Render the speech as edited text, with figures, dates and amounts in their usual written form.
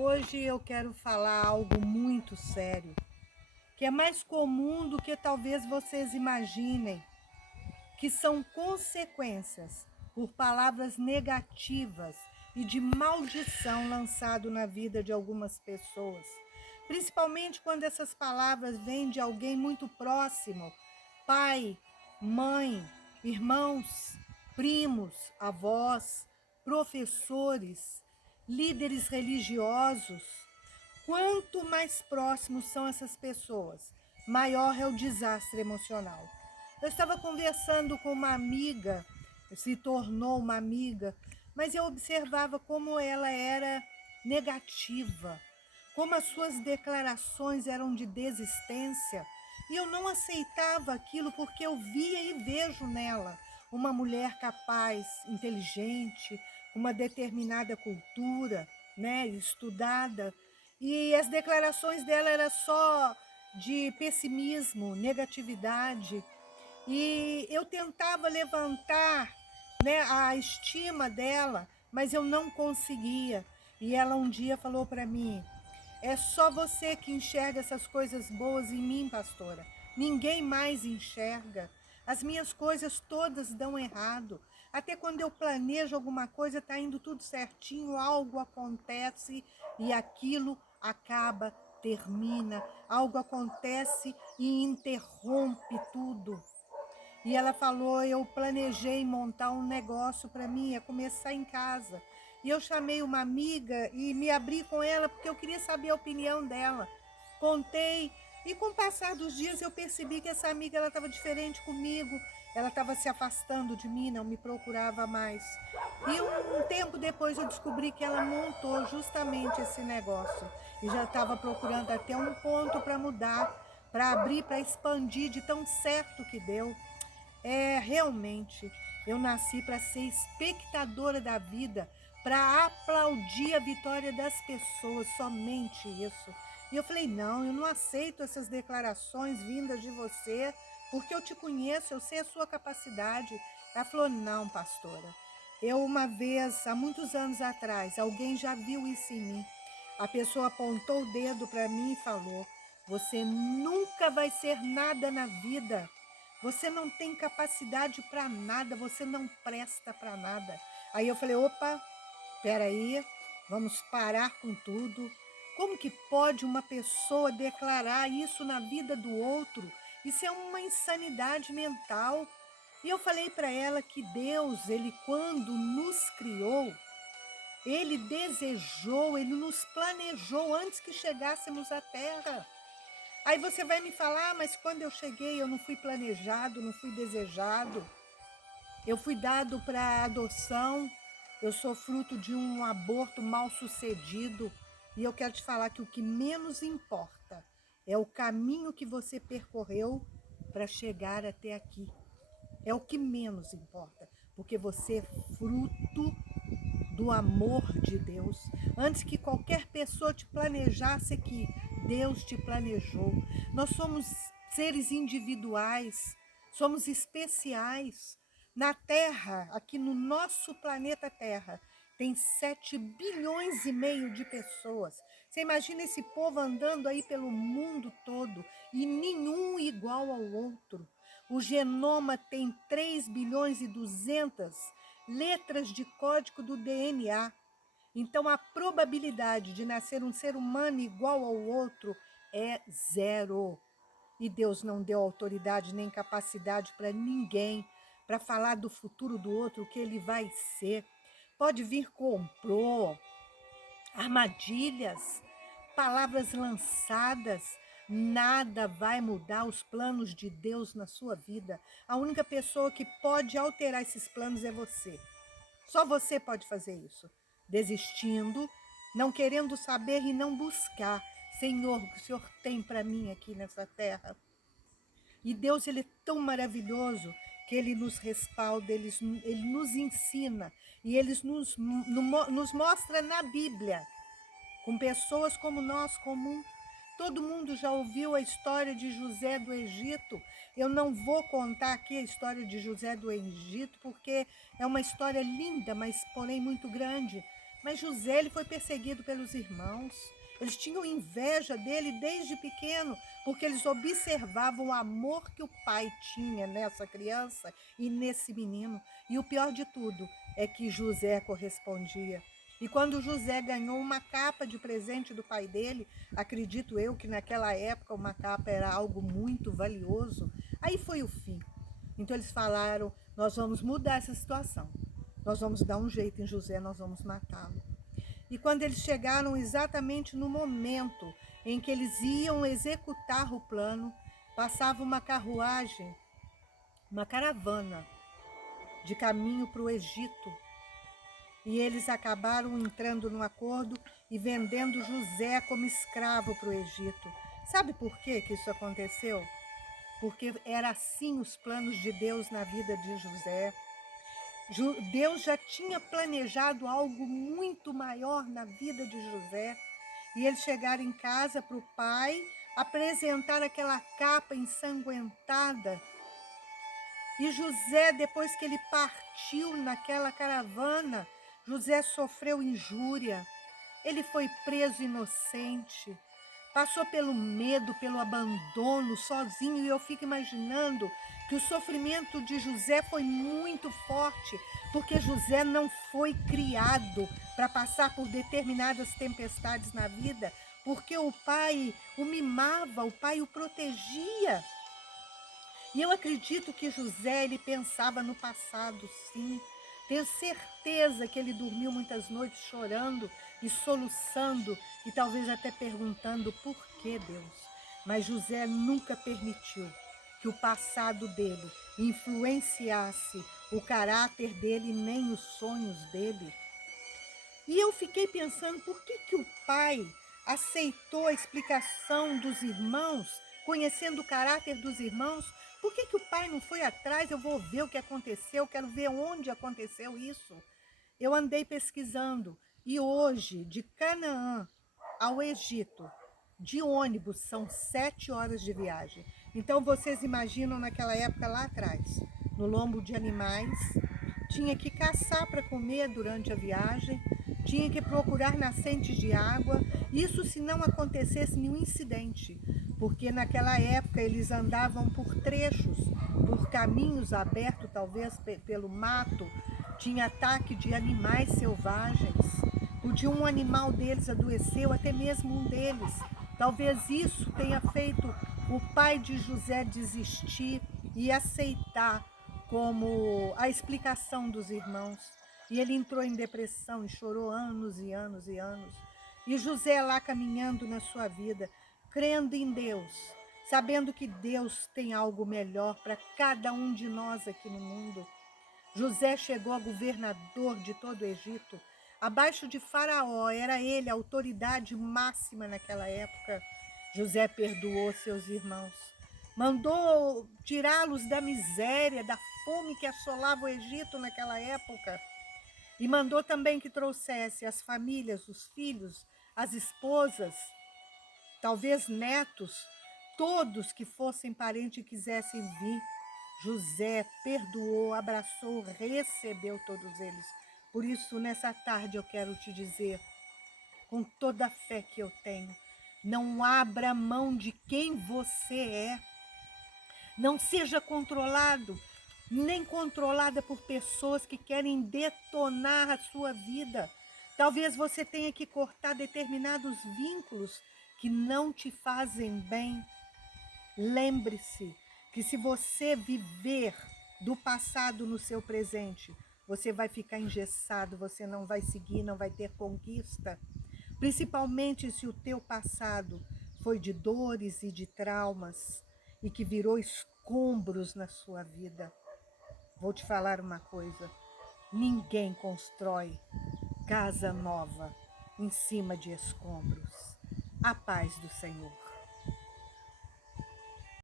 Hoje eu quero falar algo muito sério, que é mais comum do que talvez vocês imaginem, que são consequências por palavras negativas e de maldição lançado na vida de algumas pessoas, principalmente quando essas palavras vêm de alguém muito próximo, pai, mãe, irmãos, primos, avós, professores, líderes religiosos. Quanto mais próximos são essas pessoas, maior é o desastre emocional. Eu estava conversando com uma amiga, se tornou uma amiga, mas eu observava como ela era negativa, como as suas declarações eram de desistência, e eu não aceitava aquilo porque eu via e vejo nela uma mulher capaz, inteligente, com uma determinada cultura, né, estudada, e as declarações dela eram só de pessimismo, negatividade, e eu tentava levantar, né, a estima dela, mas eu não conseguia. E ela um dia falou para mim: é só você que enxerga essas coisas boas em mim, pastora. Ninguém mais enxerga. As minhas coisas todas dão errado. Até quando eu planejo alguma coisa, está indo tudo certinho, algo acontece e aquilo acaba, termina. Algo acontece e interrompe tudo. E ela falou: eu planejei montar um negócio para mim, é começar em casa. E eu chamei uma amiga e me abri com ela porque eu queria saber a opinião dela. Contei, e com o passar dos dias eu percebi que essa amiga ela estava diferente comigo. Ela estava se afastando de mim, não me procurava mais. E um tempo depois eu descobri que ela montou justamente esse negócio. E já estava procurando até um ponto para mudar, para abrir, para expandir, de tão certo que deu. Realmente, eu nasci para ser espectadora da vida, para aplaudir a vitória das pessoas, somente isso. E eu falei: não, eu não aceito essas declarações vindas de você, porque eu te conheço, eu sei a sua capacidade. Ela falou: não, pastora. Eu, uma vez, há muitos anos atrás, alguém já viu isso em mim. A pessoa apontou o dedo para mim e falou: você nunca vai ser nada na vida. Você não tem capacidade para nada, você não presta para nada. Aí eu falei: opa, peraí, vamos parar com tudo. Como que pode uma pessoa declarar isso na vida do outro? Isso é uma insanidade mental. E eu falei para ela que Deus, ele quando nos criou, ele desejou, ele nos planejou antes que chegássemos à Terra. Aí você vai me falar: mas quando eu cheguei eu não fui planejado, não fui desejado, eu fui dado para adoção, eu sou fruto de um aborto mal sucedido. E eu quero te falar que o que menos importa é o caminho que você percorreu para chegar até aqui. É o que menos importa, porque você é fruto do amor de Deus. Antes que qualquer pessoa te planejasse aqui, Deus te planejou. Nós somos seres individuais, somos especiais. Na Terra, aqui no nosso planeta Terra, tem 7,5 bilhões de pessoas. Você imagina esse povo andando aí pelo mundo todo e nenhum igual ao outro. O genoma tem 3,2 bilhões letras de código do DNA. Então, a probabilidade de nascer um ser humano igual ao outro é zero. E Deus não deu autoridade nem capacidade para ninguém para falar do futuro do outro, o que ele vai ser. Pode vir complô, armadilhas, palavras lançadas, nada vai mudar os planos de Deus na sua vida. A única pessoa que pode alterar esses planos é você. Só você pode fazer isso. Desistindo, não querendo saber e não buscar. Senhor, o que o Senhor tem para mim aqui nessa terra? E Deus, ele é tão maravilhoso que ele nos respalda, ele nos ensina e ele nos mostra na Bíblia, com pessoas como nós, comum. Todo mundo já ouviu a história de José do Egito. Eu não vou contar aqui a história de José do Egito, porque é uma história linda, mas porém muito grande. Mas José, ele foi perseguido pelos irmãos. Eles tinham inveja dele desde pequeno, porque eles observavam o amor que o pai tinha nessa criança e nesse menino. E o pior de tudo é que José correspondia. E quando José ganhou uma capa de presente do pai dele, acredito eu que naquela época uma capa era algo muito valioso, aí foi o fim. Então eles falaram: nós vamos mudar essa situação, nós vamos dar um jeito em José, nós vamos matá-lo. E quando eles chegaram exatamente no momento em que eles iam executar o plano, passava uma carruagem, uma caravana de caminho para o Egito. E eles acabaram entrando num acordo e vendendo José como escravo para o Egito. Sabe por que isso aconteceu? Porque era assim os planos de Deus na vida de José. Deus já tinha planejado algo muito maior na vida de José. E eles chegaram em casa para o pai, apresentar aquela capa ensanguentada. E José, depois que ele partiu naquela caravana, José sofreu injúria. Ele foi preso inocente. Passou pelo medo, pelo abandono, sozinho. E eu fico imaginando que o sofrimento de José foi muito forte, porque José não foi criado para passar por determinadas tempestades na vida, porque o pai o mimava, o pai o protegia. E eu acredito que José, ele pensava no passado, sim. Tenho certeza que ele dormiu muitas noites chorando e soluçando e talvez até perguntando por que Deus. Mas José nunca permitiu que o passado dele influenciasse o caráter dele nem os sonhos dele. E eu fiquei pensando por que o pai aceitou a explicação dos irmãos, conhecendo o caráter dos irmãos. Por que o pai não foi atrás? Eu vou ver o que aconteceu, quero ver onde aconteceu isso. Eu andei pesquisando e hoje, de Canaã ao Egito, de ônibus, são 7 horas de viagem. Então vocês imaginam naquela época lá atrás, no lombo de animais, tinha que caçar para comer durante a viagem, tinha que procurar nascentes de água, isso se não acontecesse nenhum incidente, porque naquela época eles andavam por trechos, por caminhos abertos, talvez pelo mato, tinha ataque de animais selvagens, podia um animal deles adoecer, ou até mesmo um deles. Talvez isso tenha feito o pai de José desistir e aceitar como a explicação dos irmãos. E ele entrou em depressão e chorou anos e anos e anos. E José lá caminhando na sua vida, crendo em Deus, sabendo que Deus tem algo melhor para cada um de nós aqui no mundo. José chegou a governador de todo o Egito. Abaixo de Faraó, era ele a autoridade máxima naquela época. José perdoou seus irmãos. Mandou tirá-los da miséria, da fome que assolava o Egito naquela época. E mandou também que trouxesse as famílias, os filhos, as esposas, talvez netos, todos que fossem parentes e quisessem vir. José perdoou, abraçou, recebeu todos eles. Por isso, nessa tarde eu quero te dizer, com toda a fé que eu tenho, não abra mão de quem você é. Não seja controlado, nem controlada por pessoas que querem detonar a sua vida. Talvez você tenha que cortar determinados vínculos que não te fazem bem. Lembre-se que se você viver do passado no seu presente, você vai ficar engessado, você não vai seguir, não vai ter conquista. Principalmente se o teu passado foi de dores e de traumas e que virou escombros na sua vida. Vou te falar uma coisa, ninguém constrói casa nova em cima de escombros. A paz do Senhor.